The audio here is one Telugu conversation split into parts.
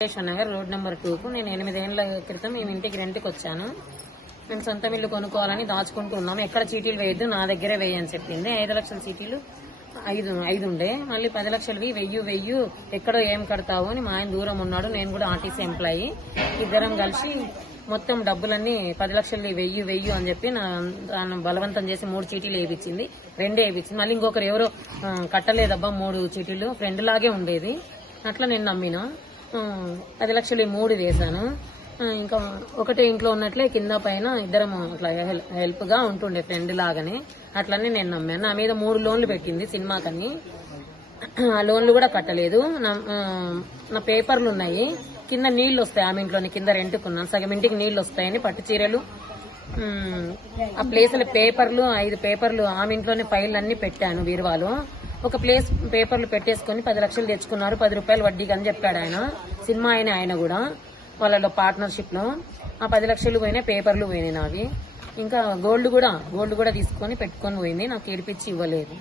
నగర్ రోడ్ నెంబర్ 2కు నేను 8 ఏళ్ల క్రితం మేము ఇంటికి రెంట్కి వచ్చాను. మేము సొంత ఇల్లు కొనుక్కోవాలని దాచుకుంటూ ఉన్నాము. ఎక్కడ చీటీలు వేయద్దు, నా దగ్గరే వేయని చెప్పింది. 5 లక్షల చీటీలు ఐదు ఉండే, మళ్ళీ 10 లక్షలవి వెయ్యి ఎక్కడో ఏం కడతావు అని మా ఆయన దూరం ఉన్నాడు. నేను కూడా ఆర్టీసీ ఎంప్లాయీ. ఇద్దరం కలిసి మొత్తం డబ్బులన్నీ 10 లక్షలు వెయ్యి అని చెప్పి నన్ను బలవంతం చేసి 3 చీటీలు వేయించింది. 2 వేయించింది. మళ్ళీ ఇంకొకరు ఎవరో కట్టలేదబ్బా 3 చీటీలు, ఫ్రెండ్ లాగే ఉండేది. అట్లా నేను నమ్మిన 10 లక్షలు 3 వేశాను. ఇంకా ఒకటే ఇంట్లో ఉన్నట్లే కింద పైన ఇద్దరం అట్లా హెల్ప్ గా ఉంటుండే, ఫ్రెండ్ లాగానే. అట్లనే నేను నమ్మాను. నా మీద 3 లోన్లు పెట్టింది సినిమాకని. ఆ లోన్లు కూడా కట్టలేదు. నా పేపర్లు ఉన్నాయి, కింద నీళ్లు వస్తాయి. ఆమె ఇంట్లోని కింద రెంట్కున్నాను, సగం ఇంటికి నీళ్లు వస్తాయని పట్టు చీరలు, ఆ ప్లేసుల పేపర్లు 5 పేపర్లు ఆమె ఇంట్లోనే ఫైల్ అన్ని పెట్టాను బీరువాలో. ఒక ప్లేస్ పేపర్లు పెట్టేసుకుని 10 లక్షలు తెచ్చుకున్నారు. 10 రూపాయలు వడ్డీకి అని చెప్పాడు ఆయన. సినిమా ఆయన కూడా వాళ్ళలో పార్ట్నర్షిప్ లో. ఆ 10 లక్షలు పోయినాయి, పేపర్లు పోయినాయి నావి. ఇంకా గోల్డ్ కూడా తీసుకొని పెట్టుకొని పోయింది. నాకు ఏడిపించి ఇవ్వలేదు.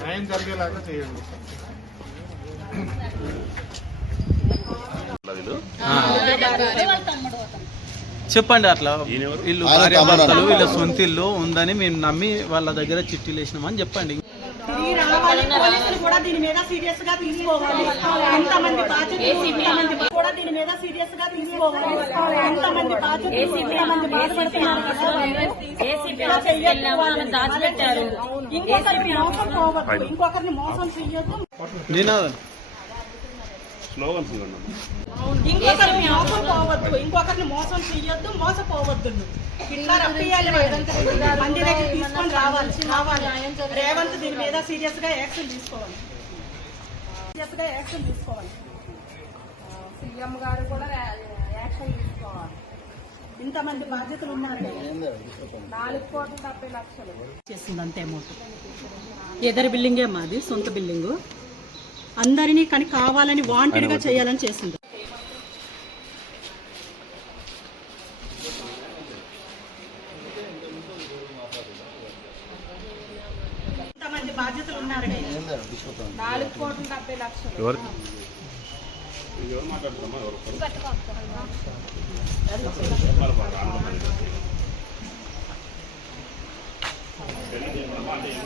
న్యాయం జరిగేలాగా చేయండి. చెప్పండి. అట్లా ఇల్లు భార్యాభర్తలు వీళ్ళ సొంత ఇల్లు ఉందని మేము నమ్మి వాళ్ళ దగ్గర చిట్టీలు వేసినామని చెప్పండి. ఇంకొకరిని మోసం పోవద్దు, ఇంకొకరిని మోసం చెయ్యొద్దు, మోసపోవద్దు. కింద రప్పియాలి, మంది దగ్గర తీసుకొని రావాలి. రేవంత్ దీని మీద సీరియస్ గా యాక్షన్ తీసుకోవాలి. సీఎం గారు కూడా యాక్షన్ తీసుకోవాలి. ఇంతమంది బాధ్యతలు ఉన్నారు. 4,70,00,000 చేసింది అంతే. అమౌంట్ ఎదరి బిల్డింగే మాది, సొంత బిల్డింగు. అందరినీ కానీ కావాలని వాంటెడ్ గా చేయాలని చేసింది. ఇంతమంది బాధ్యతలు ఉన్నారు. 4,70,00,000